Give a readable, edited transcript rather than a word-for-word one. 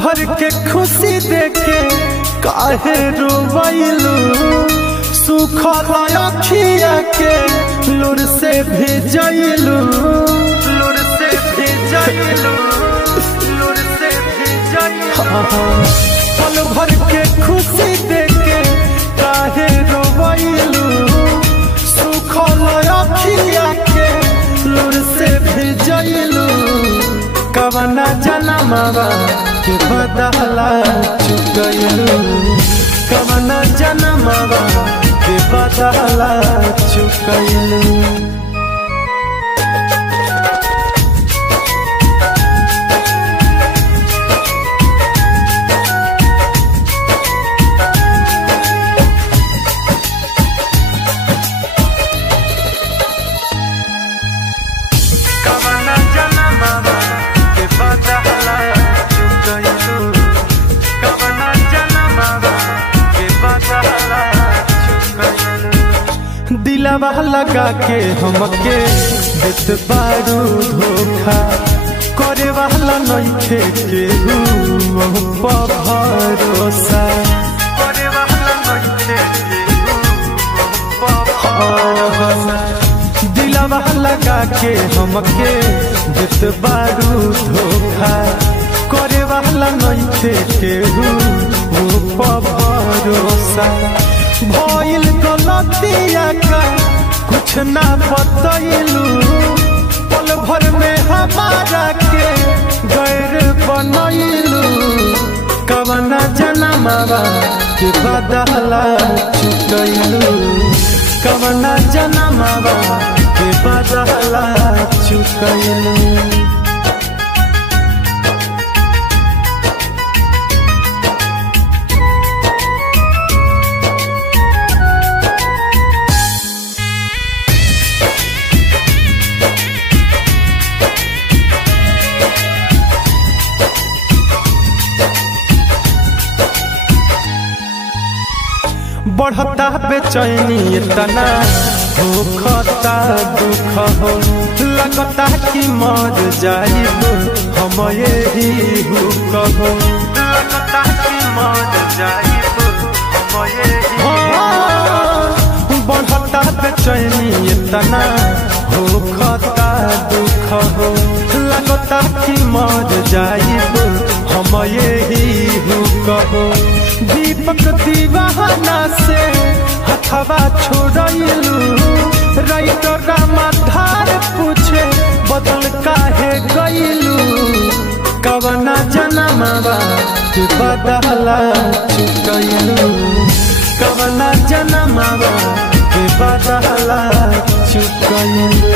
भर के खुशी देखे काहे रोवैलू सुखल अखिया के लूर से भेजैलू लूर से भेजैलू लूर से भेजैलू पल भर के खुशी देखे काहे रोवैलू सुखल अखिया के लूर से भेजैलू कवना जनमवा के बदला चुकैलू कवना जनमवा के बदला चुकैलू दिलवा लगा के हमके देत बारू धोखा करे वाला नइखे केहू भरोसा करे वाला नइखे केहू दिलवा लगा के हमके देत बारू धोखा करे वाला नइखे केहू भरोसा भइल गलतिया का कुछ ना बतैलू पल भर में हमारा के गैर बनैलू कवना जनमवा के बदला चुकैलू कवना जनमवा के बदला चुकैलू बढ़ता बेचैनी इतना होखता दुख हो लगता कि मर जाइब हम यही कहो लगता कि मर जाइब हम यही बढ़ता बेचैनी इतना होखता दुख हो लगता कि मर जाइब हम यही कहो दीपक दीवाना से हथवा छोड़लू राइटर रामाधार पूछे बदल काहे गईलू कवना जनमवा के बदला चुकैलू कवना जनमवा के बदला चुकैलू।